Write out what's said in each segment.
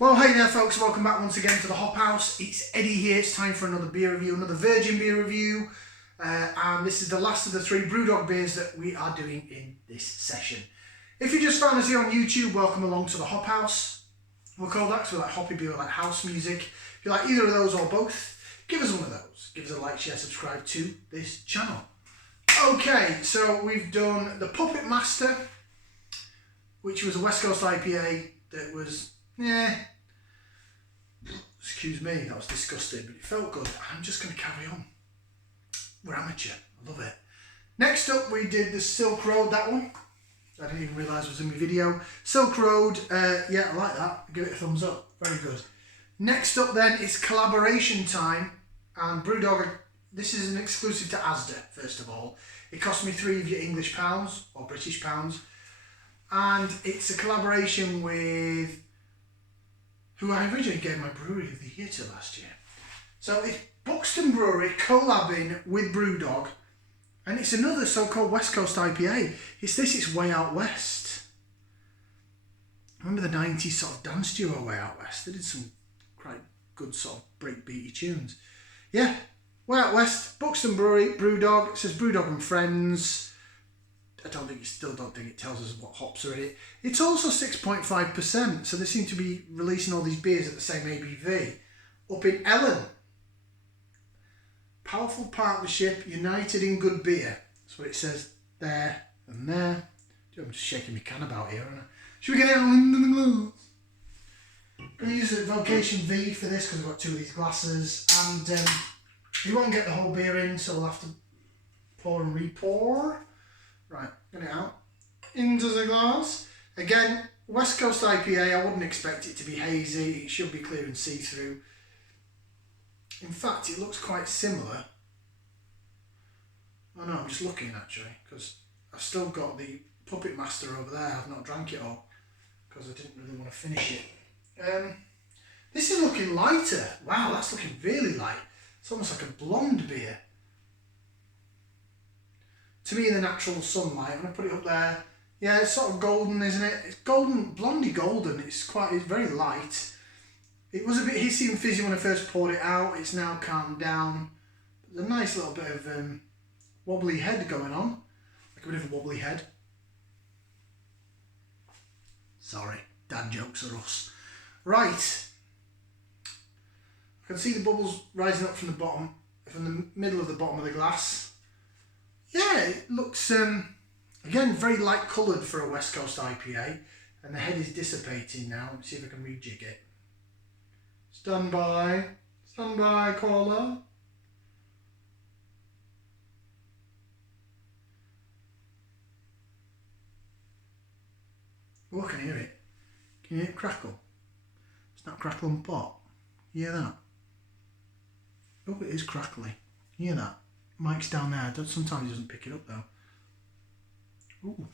Well, hey there folks, welcome back once again to the Hop House. It's Eddie here. It's time for another beer review, another virgin beer review. And this is the last of the 3 Brewdog beers that we are doing in this session. If you just found us here on YouTube, welcome along to the Hop House. We're called that because we like hoppy beer, we like house music. If you like either of those or both, give us one of those. Give us a like, share, subscribe to this channel. Okay, so we've done the Puppet Master, which was a West Coast IPA that was, excuse me, that was disgusting, but it felt good. I'm just going to carry on. We're amateur. I love it. Next up, we did the Silk Road, that one. I didn't even realise it was in my video. Silk Road, yeah, I like that. Give it a thumbs up. Very good. Next up then, it's collaboration time. And Brewdog, this is an exclusive to Asda, first of all. It cost me 3 of your English pounds, or British pounds. And it's a collaboration with who I originally gave my Brewery of the Year to last year. So it's Buxton Brewery collabing with Brewdog, and it's another so-called West Coast IPA. It's Way Out West. Remember the 90s sort of dance duo Way Out West? They did some quite good sort of breakbeaty tunes. Yeah, Way Out West, Buxton Brewery, Brewdog. It says Brewdog and Friends. I still don't think it tells us what hops are in it. It's also 6.5%, so they seem to be releasing all these beers at the same ABV. Up in Ellen. Powerful partnership, united in good beer. That's what it says there and there. I'm just shaking my can about here, aren't I? Should we get out in the glass? I'm going to use a Vocation V for this because I've got 2 of these glasses. And you won't get the whole beer in, so we'll have to pour and re-pour. Right, get it out into the glass. Again, West Coast IPA, I wouldn't expect it to be hazy. It should be clear and see-through. In fact, it looks quite similar. Oh no, I'm just looking actually, because I've still got the Puppet Master over there. I've not drank it all, because I didn't really want to finish it. This is looking lighter. Wow, that's looking really light. It's almost like a blonde beer. To me, in the natural sunlight, I'm going to put it up there. Yeah, it's sort of golden, isn't it? It's golden, blondie golden. It's very light. It was a bit hissy and fizzy when I first poured it out. It's now calmed down. There's a nice little bit of wobbly head going on. Like a bit of a wobbly head. Sorry, dad jokes are us. Right. I can see the bubbles rising up from the bottom, from the middle of the bottom of the glass. Yeah, it looks, again, very light coloured for a West Coast IPA. And the head is dissipating now. Let me see if I can rejig it. Stand by, caller. Oh, I can hear it. Can you hear it crackle? It's not crackle and pop. You hear that? Oh, it is crackly. You hear that? Mic's down there. Sometimes he doesn't pick it up though. Ooh.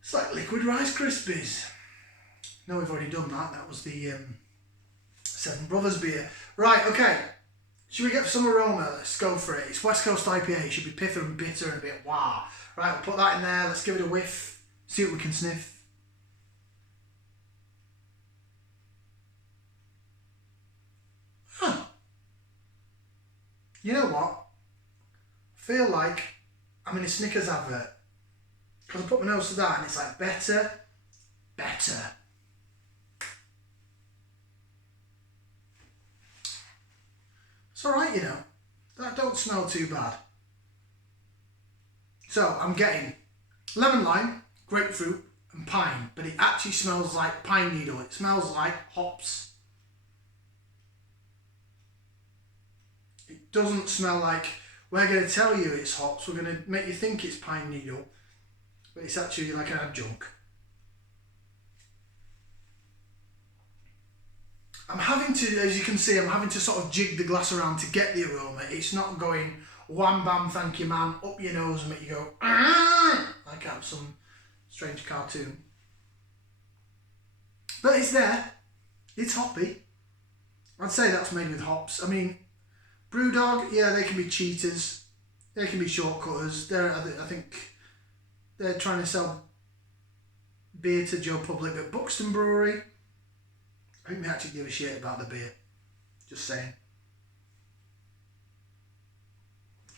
It's like liquid Rice Krispies. No, we've already done that. That was the Seven Brothers beer. Right, okay. Should we get some aroma? Let's go for it. It's West Coast IPA. It should be pither and bitter and a bit wow. Right, we'll put that in there. Let's give it a whiff. See what we can sniff. Huh. You know what? I feel like I'm in a Snickers advert. Because I put my nose to that and it's like better. It's alright, you know. That don't smell too bad. So I'm getting lemon lime, grapefruit and pine. But it actually smells like pine needle. It smells like hops. It doesn't smell like, we're going to tell you it's hops, we're going to make you think it's pine needle, but it's actually like an adjunct. I'm having to, as you can see, I'm having to sort of jig the glass around to get the aroma. It's not going wham bam thank you man up your nose and make you go like out of some strange cartoon. But it's there. It's hoppy. I'd say that's made with hops. I mean, Brewdog, yeah, they can be cheaters. They can be shortcutters. I think they're trying to sell beer to Joe Public, but Buxton Brewery, I think they actually give a shit about the beer. Just saying.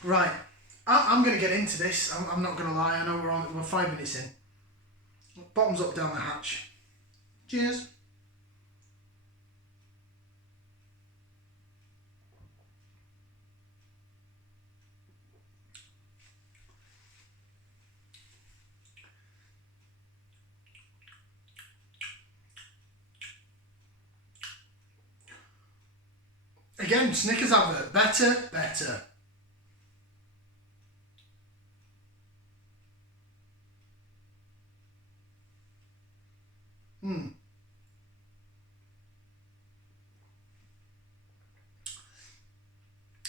Right, I'm going to get into this. I'm not going to lie. I know we're 5 minutes in. Bottoms up down the hatch. Cheers. Again, Snickers advert. Better, better.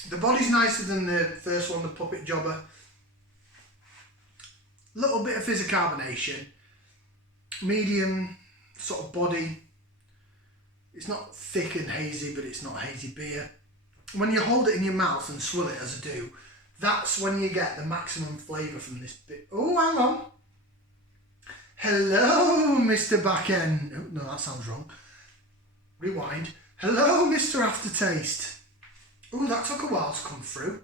The body's nicer than the first one, the Puppet Jobber. Little bit of fizzy carbonation. Medium sort of body. It's not thick and hazy, but it's not hazy beer. When you hold it in your mouth and swill it as I do, that's when you get the maximum flavour from this bit. Oh, hang on. Hello, Mr. Backend. Oh, no, that sounds wrong. Rewind. Hello, Mr. Aftertaste. Oh, that took a while to come through.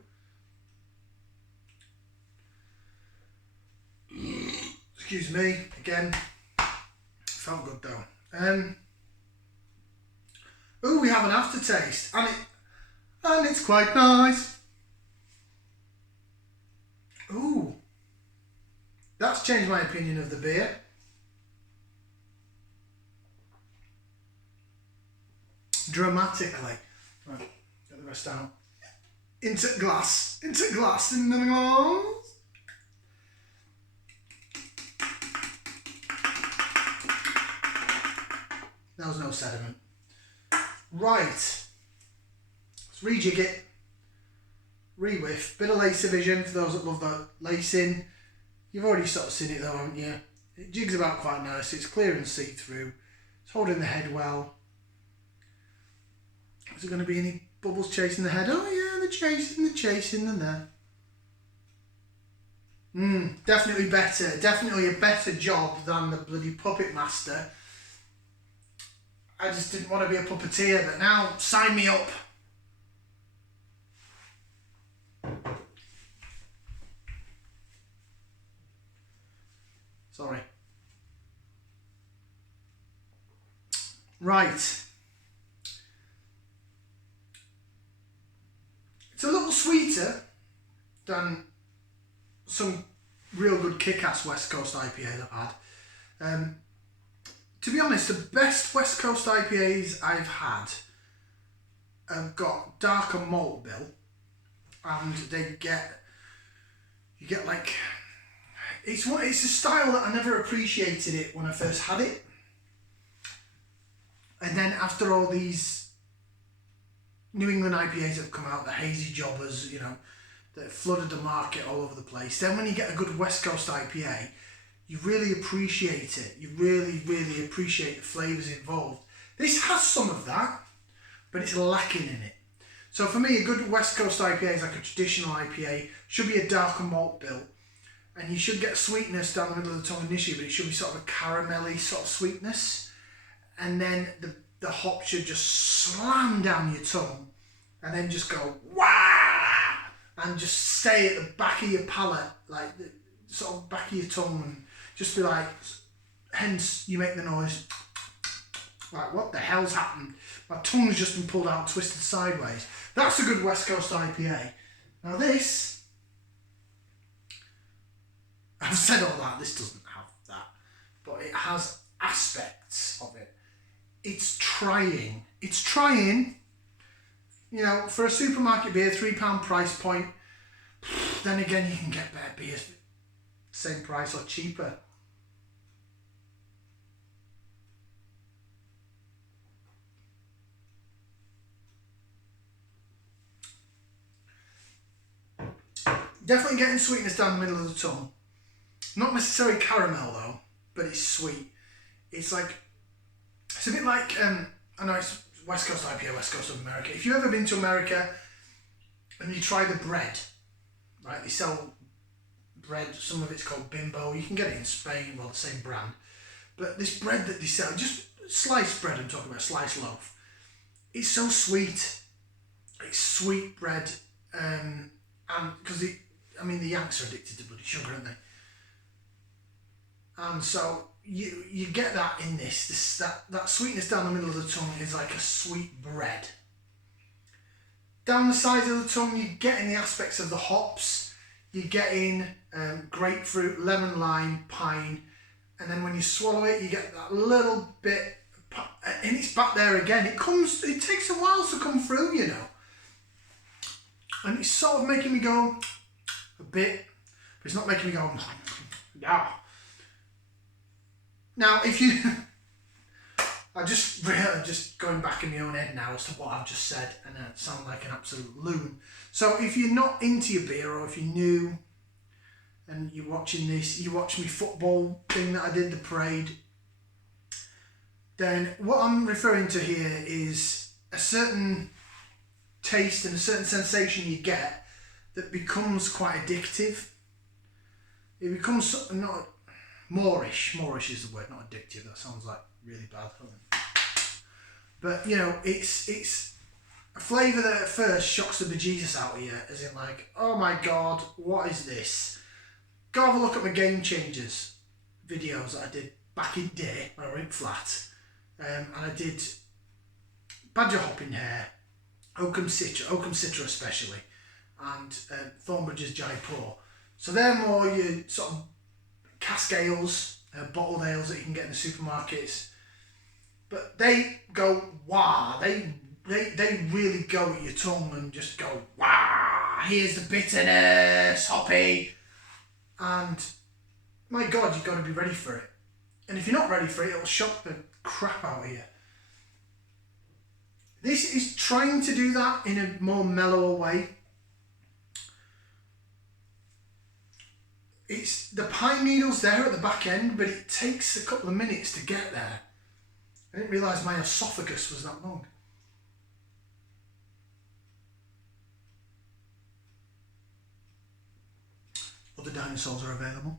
Excuse me, again. Felt good though. Oh, we have an aftertaste, and it's quite nice. Ooh, that's changed my opinion of the beer. Dramatically. Right, get the rest out. Into glass, in the glass. There was no sediment. Right, let's rejig it, re-whiff, bit of lace division for those that love that lacing. You've already sort of seen it though, haven't you? It jigs about quite nice, it's clear and see-through, it's holding the head well. Is there going to be any bubbles chasing the head? Oh yeah, they're chasing, they're there. Definitely better, definitely a better job than the bloody Puppet Master. I just didn't want to be a puppeteer, but now, sign me up. Sorry. Right. It's a little sweeter than some real good kick-ass West Coast IPAs I've had. To be honest, the best West Coast IPAs I've had have got darker malt bill, and you get like, it's a style that I never appreciated it when I first had it, and then after all these New England IPAs have come out, the hazy jobbers, that flooded the market all over the place, then when you get a good West Coast IPA, you really appreciate it. You really, really appreciate the flavours involved. This has some of that, but it's lacking in it. So for me, a good West Coast IPA is like a traditional IPA. Should be a darker malt bill. And you should get sweetness down the middle of the tongue initially, but it should be sort of a caramelly sort of sweetness. And then the hop should just slam down your tongue and then just go, wah! And just stay at the back of your palate, like the sort of back of your tongue, and just be like, hence you make the noise, like, what the hell's happened? My tongue's just been pulled out and twisted sideways. That's a good West Coast IPA. Now this, I've said all that, this doesn't have that, but it has aspects of it. It's trying, for a supermarket beer, £3 price point. Then again, you can get better beers for the same price or cheaper. Definitely getting sweetness down the middle of the tongue. Not necessarily caramel though, but it's sweet. It's a bit like, I know it's West Coast IPA, West Coast of America. If you've ever been to America and you try the bread, right, they sell bread, some of it's called Bimbo, you can get it in Spain, well, the same brand. But this bread that they sell, just sliced bread, I'm talking about sliced loaf. It's so sweet. It's sweet bread, and because the Yanks are addicted to bloody sugar, aren't they? And so you get that in that sweetness down the middle of the tongue is like a sweet bread. Down the sides of the tongue, you're getting the aspects of the hops. You're getting grapefruit, lemon, lime, pine, and then when you swallow it, you get that little bit, and it's back there again. It takes a while to come through, you know. And it's sort of making me go a bit, but it's not making me go, no. Now, if you, I'm just going back in my own head now as to what I've just said, and I sound like an absolute loon. So if you're not into your beer, or if you're new and you're watching this, you watch me football thing that I did, the parade, then what I'm referring to here is a certain taste and a certain sensation you get that becomes quite addictive. It becomes not moreish is the word, not addictive. That sounds like really bad. But you know, it's a flavour that at first shocks the bejesus out of you, as in like, oh my god, what is this? Go have a look at my Game Changers videos that I did back in day when I went flat, and I did Badger Hopping Hare, Oakham Citra especially, and Thornbridge's Jaipur. So they're more your sort of cask ales, bottled ales that you can get in the supermarkets. But they go, wow, they really go at your tongue and just go, wow, here's the bitterness, hoppy. And my God, you've got to be ready for it. And if you're not ready for it, it'll shock the crap out of you. This is trying to do that in a more mellower way. It's the pine needles there at the back end, but it takes a couple of minutes to get there. I didn't realise my esophagus was that long. Other dinosaurs are available.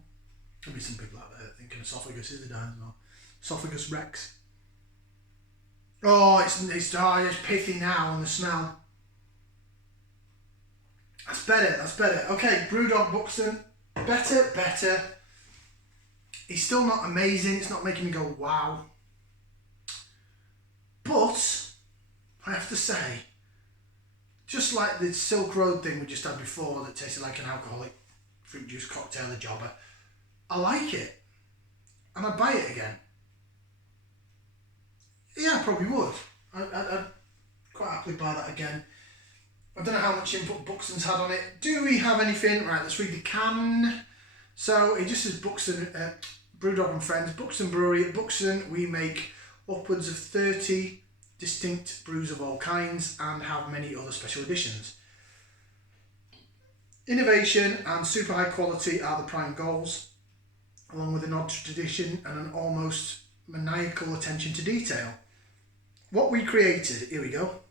There'll be some people out there that think an esophagus is a dinosaur. Esophagus rex. Oh, it's pithy now on the smell. That's better. Okay, Brewdog Buxton. Better. It's still not amazing. It's not making me go, wow. But, I have to say, just like the Silk Road thing we just had before that tasted like an alcoholic fruit juice cocktail, a jobber, I like it. And I'd buy it again. Yeah, I probably would. I'd quite happily buy that again. I don't know how much input Buxton's had on it. Do we have anything? Right, let's read the can. So it just says Buxton, Brewdog and Friends, Buxton Brewery. At Buxton, we make upwards of 30 distinct brews of all kinds and have many other special editions. Innovation and super high quality are the prime goals, along with an odd tradition and an almost maniacal attention to detail. What we created, here we go.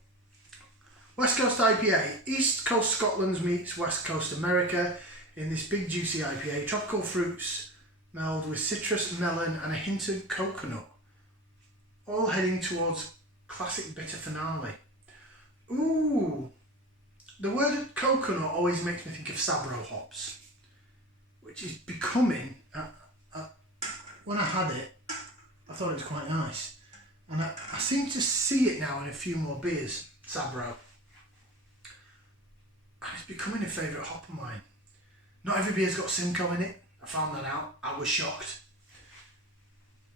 West Coast IPA. East Coast Scotland meets West Coast America in this big juicy IPA. Tropical fruits meld with citrus, melon and a hint of coconut. All heading towards classic bitter finale. Ooh. The word coconut always makes me think of Sabro hops, which is becoming, when I had it, I thought it was quite nice. And I seem to see it now in a few more beers, Sabro. And it's becoming a favourite hop of mine. Not every beer's got Simcoe in it. I found that out. I was shocked.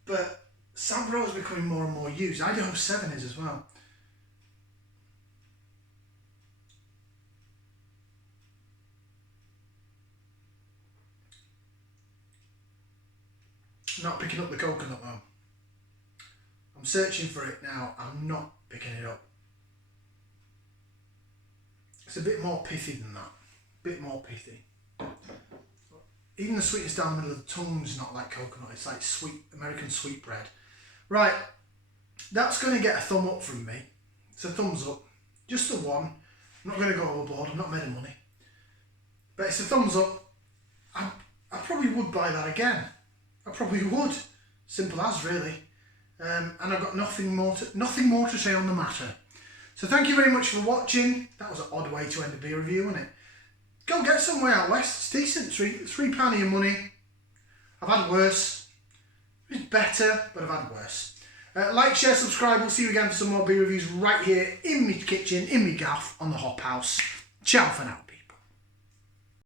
But Sabro is becoming more and more used. Idaho 7 is as well. Not picking up the coconut though. I'm searching for it now. I'm not picking it up. It's a bit more pithy than that. Bit more pithy. Even the sweetness down the middle of the tongue's not like coconut. It's like sweet American sweetbread. Right, that's going to get a thumb up from me. It's a thumbs up. Just the one. I'm not going to go overboard. I'm not made of money. But it's a thumbs up. I probably would buy that again. I probably would. Simple as, really. and I've got nothing more to say on the matter. So thank you very much for watching. That was an odd way to end a beer review, wasn't it? Go get somewhere out west. It's decent. £3 of your money. I've had worse. It's better, but I've had worse. Like, share, subscribe. We'll see you again for some more beer reviews right here in my kitchen, in my gaff, on the hop house. Ciao for now.